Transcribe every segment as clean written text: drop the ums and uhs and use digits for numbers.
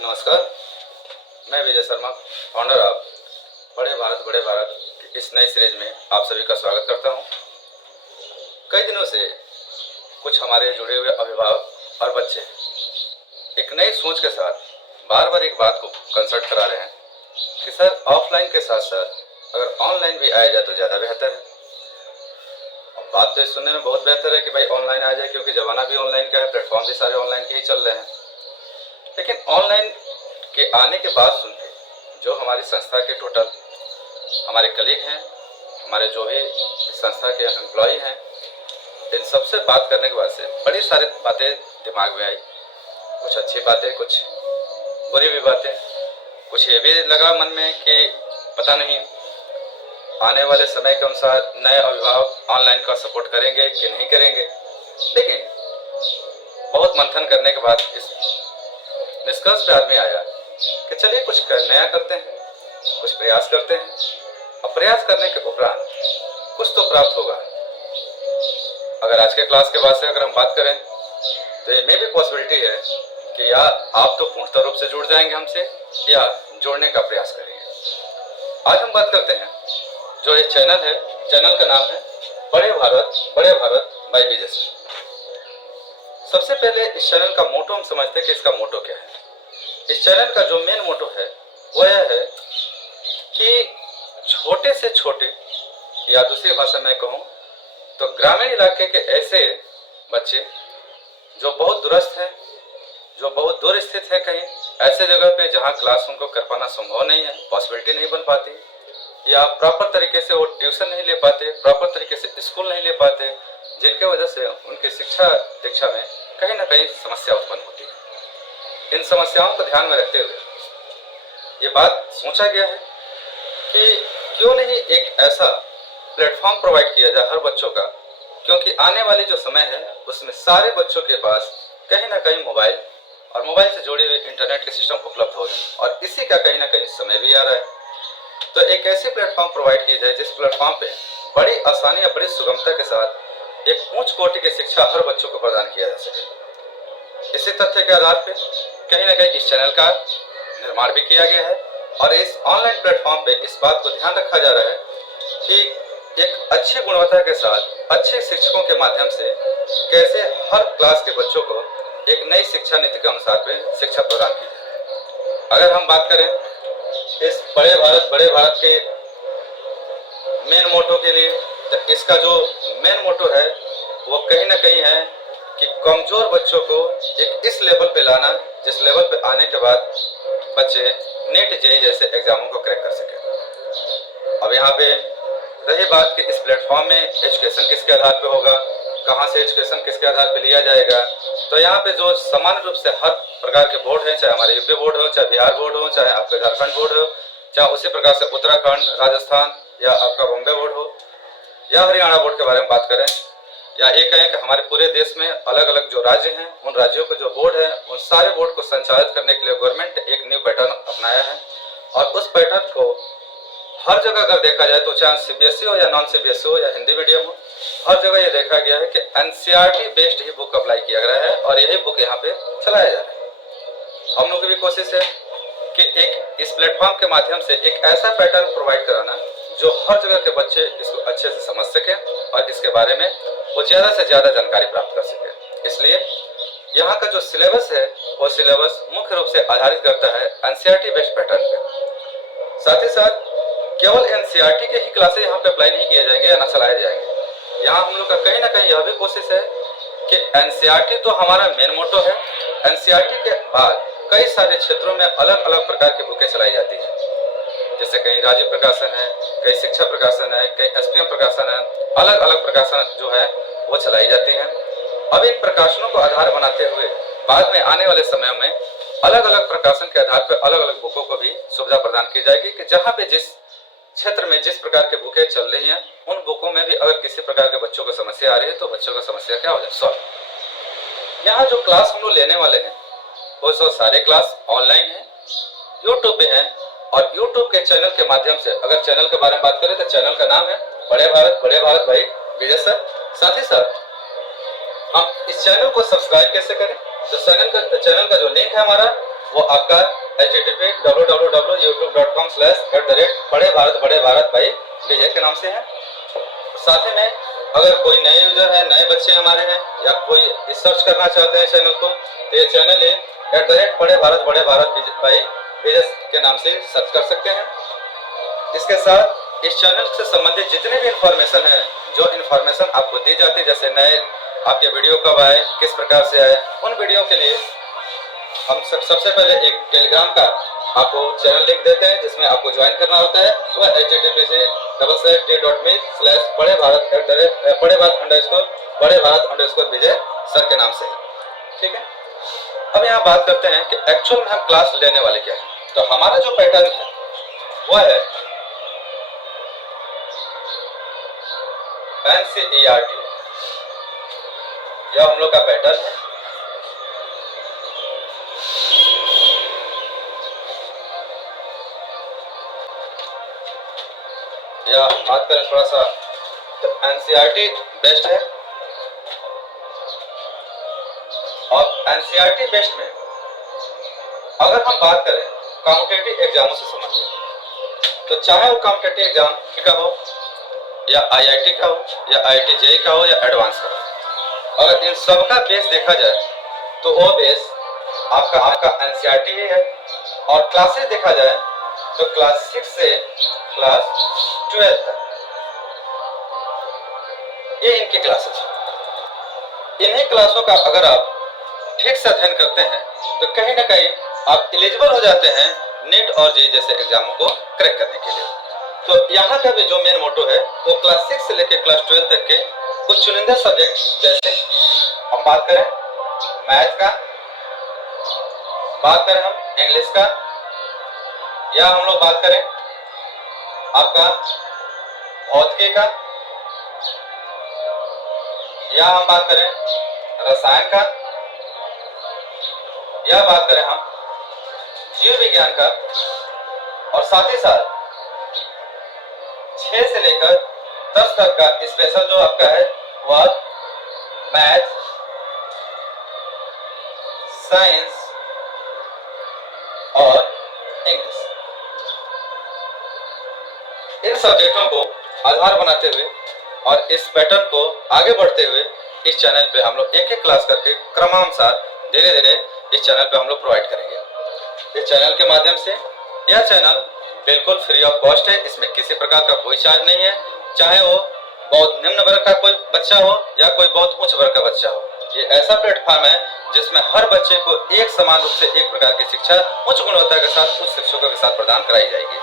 नमस्कार। मैं Vijay Sharma, founder of बड़े भारत की इस नई सीरीज में आप सभी का स्वागत करता हूं। कई दिनों से कुछ हमारे जुड़े हुए अभिभावक और बच्चे एक नई सोच के साथ बार बार एक बात को कंसल्ट करा रहे हैं कि सर ऑफलाइन के साथ साथ अगर ऑनलाइन भी आया जाए तो ज़्यादा बेहतर है। अब बात तो सुनने में बहुत बेहतर है कि भाई ऑनलाइन आ जाए, क्योंकि ज़माना भी ऑनलाइन का है, प्लेटफॉर्म भी सारे ऑनलाइन के ही चल रहे हैं। लेकिन ऑनलाइन के आने के बाद सुन के जो हमारी संस्था के टोटल हमारे कलीग हैं, हमारे जो भी संस्था के एम्प्लॉय हैं, इन सबसे बात करने के बाद से बड़ी सारी बातें दिमाग में आई। कुछ अच्छी बातें, कुछ बुरी भी बातें। कुछ ये भी लगा मन में कि पता नहीं आने वाले समय के अनुसार नए अभिभावक ऑनलाइन का सपोर्ट करेंगे कि नहीं करेंगे। लेकिन बहुत मंथन करने के बाद इस निष्कर्ष पे आदमी आया कि चलिए कुछ नया करते हैं, कुछ प्रयास करते हैं, और प्रयास करने के उपरांत कुछ तो प्राप्त होगा। अगर आज के क्लास के बाद से अगर हम बात करें तो ये भी पॉसिबिलिटी है कि या आप तो पूर्णतः रूप से जुड़ जाएंगे हमसे या जोड़ने का प्रयास करेंगे। आज हम बात करते हैं जो एक चैनल है, चैनल का नाम है बड़े भारत बाय विजय। सबसे पहले इस चैनल का मोटो हम समझते हैं कि इसका मोटो क्या है। इस चैनल का जो मेन मोटो है वो यह है कि छोटे से छोटे, या दूसरी भाषा में कहूँ तो ग्रामीण इलाके के ऐसे बच्चे जो बहुत दूरस्थ हैं, जो बहुत दूर स्थित है, कहीं ऐसे जगह पे जहाँ क्लास उनको कर पाना संभव नहीं है, पॉसिबिलिटी नहीं बन पाती, या प्रॉपर तरीके से वो ट्यूशन नहीं ले पाते, प्रॉपर तरीके से स्कूल नहीं ले पाते, जिनके वजह से उनकी शिक्षा दीक्षा में कहीं ना कहीं समस्या उत्पन्न होती है। इन समस्याओं को ध्यान में रखते हुए ये बात सोचा गया है कि क्यों नहीं एक ऐसा प्लेटफॉर्म प्रोवाइड किया जाए हर बच्चों का, क्योंकि आने वाली जो समय है उसमें सारे बच्चों के पास कहीं ना कहीं मोबाइल और मोबाइल से जुड़े हुए इंटरनेट के सिस्टम उपलब्ध होगी, और इसी का कहीं ना कहीं समय भी आ रहा है। तो एक ऐसी प्लेटफॉर्म प्रोवाइड की जाए जिस प्लेटफॉर्म पे बड़ी आसानी और बड़ी सुगमता के साथ एक उच्च कोटि की शिक्षा हर बच्चों को प्रदान किया जा सके। इसी तथ्य के आधार पर कहीं ना कहीं इस चैनल का निर्माण भी किया गया है, और इस ऑनलाइन प्लेटफॉर्म पे इस बात को ध्यान रखा जा रहा है कि एक अच्छी गुणवत्ता के साथ अच्छे शिक्षकों के माध्यम से कैसे हर क्लास के बच्चों को एक नई शिक्षा नीति के अनुसार पे शिक्षा प्रदान की जाए। अगर हम बात करें इस बड़े भारत के मेन मोटो के लिए, तो इसका जो मेन मोटो है वो कहीं ना कहीं है कि कमजोर बच्चों को एक इस लेवल पे लाना जिस लेवल पे आने के बाद बच्चे नीट जेईई जैसे एग्जामों को क्रैक कर सके। अब यहाँ पे रही बात कि इस प्लेटफॉर्म में एजुकेशन किसके आधार पे होगा, कहाँ से एजुकेशन किसके आधार पे लिया जाएगा, तो यहाँ पे जो सामान्य रूप से हर प्रकार के बोर्ड हैं, चाहे हमारे यूपी बोर्ड हो, चाहे बिहार बोर्ड हो, चाहे आपका झारखंड बोर्ड हो, चाहे उसी प्रकार से उत्तराखंड, राजस्थान, या आपका बॉम्बे बोर्ड हो, या हरियाणा बोर्ड के बारे में बात करें, या ये कहें कि हमारे पूरे देश में अलग अलग जो राज्य हैं उन राज्यों के जो बोर्ड है उन सारे बोर्ड को संचालित करने के लिए गवर्नमेंट एक न्यू पैटर्न अपनाया है। और उस पैटर्न को हर जगह अगर देखा जाए तो चाहे सीबीएसई हो या नॉन सीबीएसई हो या हिंदी मीडियम हो, हर जगह ये देखा गया है कि एनसीईआरटी बेस्ड ही बुक अप्लाई किया गया है, और यही बुक यहाँ पे चलाया जा रहा है। हम लोग की भी कोशिश है कि एक इस प्लेटफॉर्म के माध्यम से एक ऐसा पैटर्न प्रोवाइड कराना जो हर जगह के बच्चे इसको अच्छे से समझ सकें और इसके बारे में वो ज़्यादा से ज़्यादा जानकारी प्राप्त कर सकें। इसलिए यहाँ का जो सिलेबस है वो सिलेबस मुख्य रूप से आधारित करता है एनसीईआरटी बेस्ड पैटर्न पे। साथ ही साथ केवल एनसीईआरटी के ही क्लासेस यहाँ पे अप्लाई नहीं किए जाएंगे या न चलाए जाएंगे। यहाँ हम लोग का कहीं ना कहीं यह भी कोशिश है कि एनसीईआरटी तो हमारा मेन मोटो है, एनसीईआरटी के बाद कई सारे क्षेत्रों में अलग अलग प्रकार की बुकें चलाई जाती हैं, जैसे कहीं राज्य प्रकाशन है, कई शिक्षा प्रकाशन है, कई एसपीएम प्रकाशन है, अलग अलग प्रकाशन जो है वो चलाई जाती है। अब इन प्रकाशनों को आधार बनाते हुए बाद में आने वाले समय में अलग अलग प्रकाशन के आधार पर अलग अलग बुकों को भी सुविधा प्रदान की जाएगी कि जहाँ पे जिस क्षेत्र में जिस प्रकार के बुकें चल रही हैं उन बुकों में भी अगर किसी प्रकार के बच्चों को समस्या आ रही है तो बच्चों का समस्या क्या हो जाए सॉल्व। यहाँ जो क्लास हम लोग लेने वाले हैं वो सब सारे क्लास ऑनलाइन है, यूट्यूब पे है, और यूट्यूब के चैनल के माध्यम से अगर चैनल के बारे में बात करें तो चैनल का नाम है बड़े भारत भाई विजय सर। साथ ही साथ हम इस चैनल को सब्सक्राइब कैसे करें, तो चैनल का जो लिंक है हमारा वो आपका http://youtube.com/@बड़े भारत भाई विजय के नाम से है। साथ ही में अगर कोई नए यूजर है, नए बच्चे हमारे हैं या कोई सर्च करना चाहते हैं चैनल को, तो ये चैनल है बड़े भारत भाई विजय के नाम से सर्च कर सकते हैं। इसके साथ इस चैनल से संबंधित जितने भी इंफॉर्मेशन है, जो इंफॉर्मेशन आपको दी जाती है, जैसे नए आपके वीडियो कब आए, किस प्रकार से आए, उन वीडियो के लिए हम सबसे पहले एक टेलीग्राम का आपको चैनल लिंक देते हैं, जिसमें आपको ज्वाइन करना होता है। वह http://t.me/बड़े भारत_विजय सर के नाम से है। ठीक है, अब यहाँ बात करते हैं कि एक्चुअल में हम क्लास लेने वाले क्या है। तो हमारा जो पैटर्न है वह है NCERT, यह हम लोग का पैटर्न है। या बात करें थोड़ा सा, तो NCERT बेस्ट है। और NCERT बेस्ट में अगर हम बात करें कॉम्पिटिटिव एग्जामों से संबंधित, तो चाहे वो कॉम्पिटिटिव एग्जाम का हो या IIT का हो या IIT JEE का हो या एडवांस का हो, अगर इन सब का बेस देखा जाए तो वो बेस आपका NCERT ही है। और क्लासेस देखा जाए तो क्लास 6 से क्लास 12 तक ये इनकी क्लासेस है। इन्हीं क्लासों का अगर आप ठीक से अध्ययन करते हैं तो कहीं ना कहीं आप एलिजिबल हो जाते हैं नीट और JEE जैसे एग्जामों को क्रैक करने के लिए। तो यहाँ का भी जो मेन मोटो है वो क्लास 6 से लेकर क्लास 12 तक के कुछ चुनिंदा सब्जेक्ट, जैसे हम बात करें मैथ का, बात करें हम इंग्लिश का, या हम लोग बात करें आपका भौतिकी का, या हम बात करें रसायन का, या बात करें हम जीव विज्ञान का, और साथ ही साथ 6 से लेकर 10 तक का स्पेशल जो आपका है वह मैथ, साइंस और इंग्लिश, इन सब्जेक्टों को आधार बनाते हुए और इस पैटर्न को आगे बढ़ते हुए इस चैनल पे हम लोग एक एक क्लास करके क्रमानुसार धीरे धीरे इस चैनल पे हम लोग प्रोवाइड करेंगे। इस चैनल के माध्यम से, यह चैनल बिल्कुल फ्री ऑफ कॉस्ट है, इसमें किसी प्रकार का कोई चार्ज नहीं है। चाहे वो बहुत निम्न वर्ग का कोई बच्चा हो या कोई बहुत उच्च वर्ग का बच्चा हो, ये ऐसा प्लेटफॉर्म है जिसमें हर बच्चे को एक समान रूप से एक प्रकार की शिक्षा उच्च गुणवत्ता के साथ उच्च शिक्षकों के साथ प्रदान कराई जाएगी।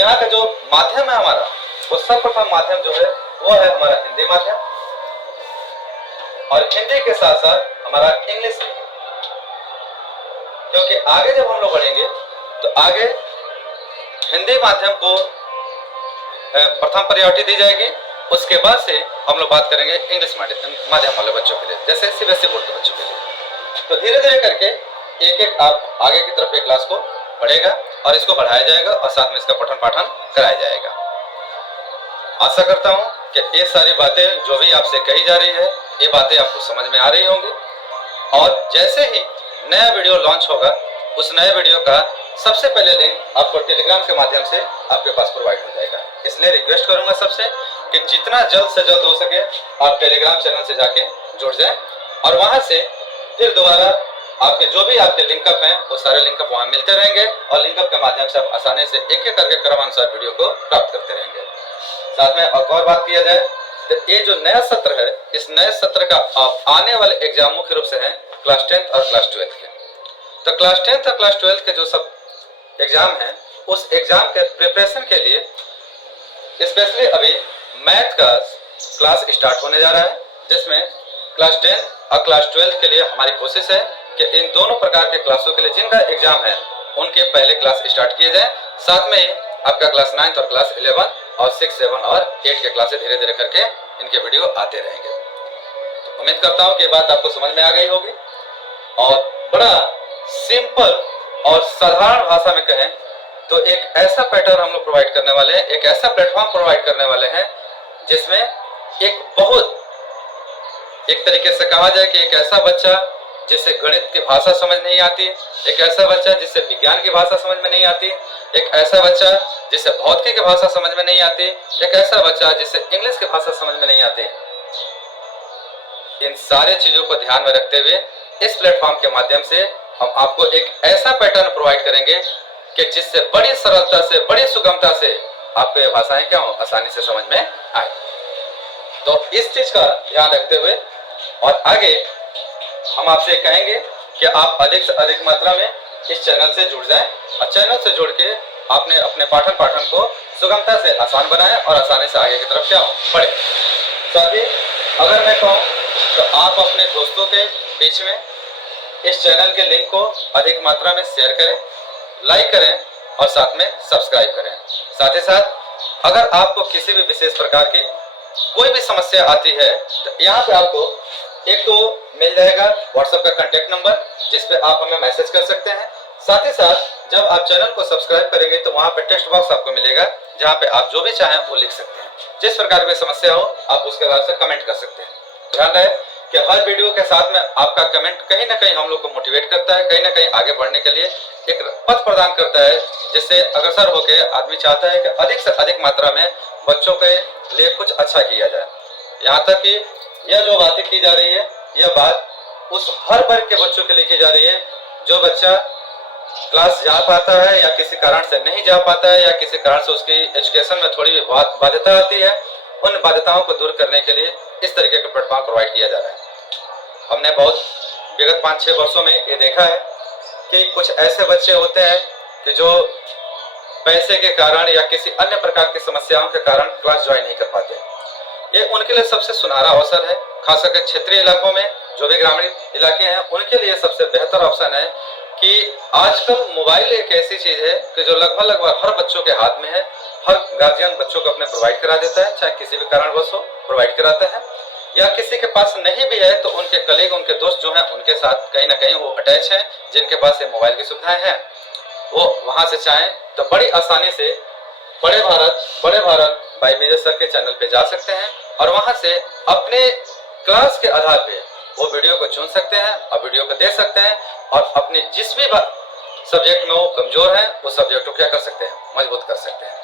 यहाँ का जो माध्यम है हमारा, वो सर्वप्रथम माध्यम जो है वो है हमारा हिंदी माध्यम, और हिंदी के साथ साथ हमारा इंग्लिश भी, क्योंकि आगे जब हम लोग बढ़ेंगे तो आगे हिंदी माध्यम को प्रथम प्रायोरिटी दी जाएगी। उसके बाद से हम लोग बात करेंगे इंग्लिश माध्यम वाले बच्चों के लिए, जैसे CBSE बोर्ड के बच्चों के लिए। तो धीरे धीरे करके एक एक आप आगे की तरफ एक क्लास को बढ़ेगा और इसको बढ़ाया जाएगा और साथ में इसका पठन पाठन कराया जाएगा। आशा करता हूं कि ये सारी बातें जो भी आपसे कही जा रही है, ये बातें आपको समझ में आ रही होंगी। और जैसे ही नया वीडियो लॉन्च होगा, उस नए वीडियो का सबसे पहले लिंक आपको टेलीग्राम के माध्यम से आपके पास प्रोवाइड हो जाएगा। इसलिए रिक्वेस्ट करूंगा सबसे कि जितना जल्द से जल्द हो सके आप टेलीग्राम चैनल से जाके जुड़ जाएं, और वहां से फिर दोबारा आपके जो भी आपके लिंकअप हैं वो सारे लिंकअप वहां मिलते रहेंगे, और लिंकअप के माध्यम से आप आसानी से एक एक करके क्रमानुसार वीडियो को प्राप्त करते रहेंगे। साथ में और बात किया जाए तो ये जो नया सत्र है, इस नए सत्र का आने वाले एग्जाम मुख्य रूप से है क्लास 10th और क्लास 12th के। तो क्लास 10th और क्लास 12th के जो सब एग्जाम हैं, उस एग्जाम के प्रिपरेशन के लिए स्पेशली अभी मैथ का क्लास स्टार्ट होने जा रहा है, जिसमें क्लास 10 और क्लास 12 के लिए हमारी कोशिश है कि इन दोनों प्रकार के क्लासों के लिए जिनका एग्जाम है उनके पहले क्लास स्टार्ट किए जाए। साथ में ही आपका क्लास 9 और क्लास 11 और 6, 7 और 8 के क्लासेस धीरे धीरे करके इनके वीडियो आते रहेंगे। तो उम्मीद करता हूँ कि ये बात आपको समझ में आ गई होगी, और बड़ा सिंपल और साधारण भाषा में कहें तो एक ऐसा पैटर्न हम लोग प्रोवाइड करने वाले हैं, एक ऐसा प्लेटफॉर्म प्रोवाइड करने वाले हैं जिसमें एक बहुत, एक तरीके से कहा जाए कि एक ऐसा बच्चा जिससे गणित की भाषा समझ नहीं आती, एक ऐसा बच्चा जिससे विज्ञान की भाषा समझ में नहीं आती, एक ऐसा बच्चा जिससे भौतिकी की भाषा समझ में नहीं आती, एक ऐसा बच्चा जिससे इंग्लिश की भाषा समझ में नहीं आती। इन सारे चीजों को ध्यान में रखते हुए इस प्लेटफॉर्म के माध्यम से हम आपको एक ऐसा पैटर्न प्रोवाइड करेंगे कि जिससे बड़ी सरलता से, बड़ी सुगमता से आपको ये भाषाएं क्या हो, आसानी से समझ में आए। तो इस चीज का ध्यान रखते हुए और आगे हम आपसे कहेंगे कि आप अधिक से अधिक मात्रा में इस चैनल से जुड़ जाएं और चैनल से जुड़ के आपने अपने पाठन को सुगमता से आसान बनाएं और आसानी से आगे की तरफ क्या हो, बढ़े। साथ ही अगर मैं कहूँ तो आप अपने दोस्तों के बीच में इस चैनल के लिंक को अधिक मात्रा में शेयर करें, लाइक करें और साथ में सब्सक्राइब करें। साथ ही साथ अगर आपको किसी भी विशेष प्रकार की कोई भी समस्या आती है तो यहाँ पे आपको एक तो मिल जाएगा व्हाट्सएप का कांटेक्ट नंबर, जिस पे आप हमें मैसेज कर सकते हैं। साथ ही साथ जब आप चैनल को सब्सक्राइब करेंगे तो वहाँ पे टेक्स्ट बॉक्स आपको मिलेगा, जहाँ पे आप जो भी चाहें वो लिख सकते हैं। जिस प्रकार की समस्या हो आप उसके बाद से कमेंट कर सकते हैं। ध्यान रहे कि हर वीडियो के साथ में आपका कमेंट कहीं ना कहीं हम लोग को मोटिवेट करता है, कहीं ना कहीं आगे बढ़ने के लिए एक पथ प्रदान करता है, जिससे अग्रसर होकर आदमी चाहता है कि अधिक से अधिक मात्रा में बच्चों के लिए कुछ अच्छा किया जाए। यहाँ तक कि यह जो बातें की जा रही है, यह बात उस हर वर्ग के बच्चों के लिए की जा रही है जो बच्चा क्लास जा पाता है या किसी कारण से नहीं जा पाता है या किसी कारण से उसकी एजुकेशन में थोड़ी बाध्यता आती है। उन बाध्यताओं को दूर करने के लिए इस तरीके का प्लेटफॉर्म प्रोवाइड किया जा रहा है। हमने बहुत विगत 5-6 वर्षों में ये देखा है कि कुछ ऐसे बच्चे होते हैं कि जो पैसे के कारण या किसी अन्य प्रकार की समस्याओं के कारण क्लास ज्वाइन नहीं कर पाते। ये उनके लिए सबसे सुनहरा अवसर है, खासकर क्षेत्रीय इलाकों में जो भी ग्रामीण इलाके हैं उनके लिए सबसे बेहतर ऑप्शन है कि आजकल मोबाइल एक ऐसी चीज है कि जो लगभग हर बच्चों के हाथ में है। हर गार्जियन बच्चों को अपने प्रोवाइड करा देता है, चाहे किसी भी कारणवश हो प्रोवाइड कराता है, या किसी के पास नहीं भी है तो उनके कलीग, उनके दोस्त जो हैं उनके साथ कहीं ना कहीं वो अटैच हैं, जिनके पास ये मोबाइल की सुविधाएं हैं, वो वहां से चाहें तो बड़ी आसानी से बड़े भारत बाय विजय सर के चैनल पे जा सकते हैं और वहां से अपने क्लास के आधार पे वो वीडियो को चुन सकते हैं और वीडियो को देख सकते हैं और अपने जिस भी सब्जेक्ट में वो कमजोर है उस सब्जेक्ट को क्या कर सकते हैं, मजबूत कर सकते हैं।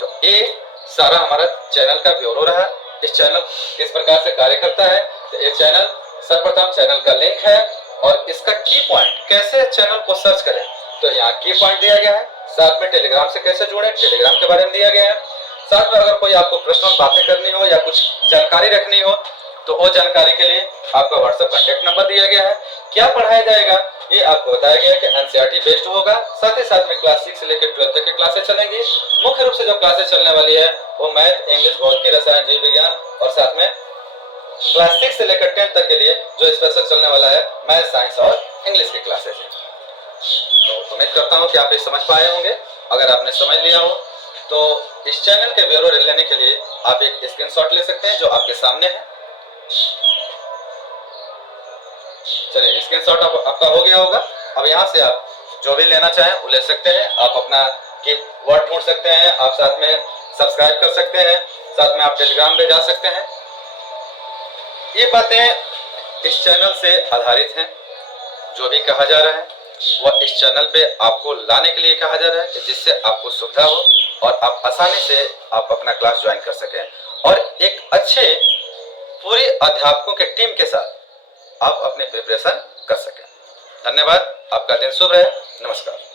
तो ये सारा हमारा चैनल का ब्यौरा रहा। इस चैनल किस प्रकार से कार्य करता है, तो ये चैनल सर्वप्रथम चैनल का लिंक है और इसका की पॉइंट कैसे चैनल को सर्च करें तो यहाँ की पॉइंट दिया गया है। साथ में टेलीग्राम से कैसे जुड़े, टेलीग्राम के बारे में दिया गया है। साथ में अगर कोई आपको पर्सनल बातें करनी हो या कुछ जानकारी रखनी हो तो वो जानकारी के लिए आपका व्हाट्सएप कांटेक्ट नंबर दिया गया है। क्या पढ़ाया जाएगा ये आपको बताया गया है कि एनसीईआरटी बेस्ड होगा। साथ ही साथ में क्लास 6 से लेकर 12 तक की क्लासेस चलेंगी। मुख्य रूप से जो क्लासेस चलने वाली है वो मैथ, इंग्लिश, भौतिकी, रसायन, जीव विज्ञान और साथ में क्लास 6 से लेकर 10 तक के लिए जो स्पेशल चलने वाला है मैथ, साइंस और इंग्लिश की क्लासेस है। तो उम्मीद करता हूँ कि आप ये समझ पाए होंगे। अगर आपने समझ लिया हो तो इस चैनल के ब्यौरे लेने के लिए आप एक स्क्रीनशॉट ले सकते हैं जो आपके सामने है। चलिए स्क्रीनशॉट आपका हो गया होगा। अब यहाँ से आप जो भी लेना चाहें वो ले सकते हैं। आप अपना कीवर्ड ढूंढ सकते हैं, आप साथ में सब्सक्राइब कर सकते हैं, साथ में आप टेलीग्राम पे जा सकते हैं। ये बातें इस चैनल से आधारित हैं। जो भी कहा जा रहा है वह इस चैनल पे आपको लाने के लिए कहा जा रहा है कि जिससे आपको सुविधा हो और आप आसानी से आप अपना क्लास ज्वाइन कर सकें और एक अच्छे पूरे अध्यापकों के टीम के साथ आप अपने प्रिपरेशन कर सकें। धन्यवाद। आपका दिन शुभ रहे। नमस्कार।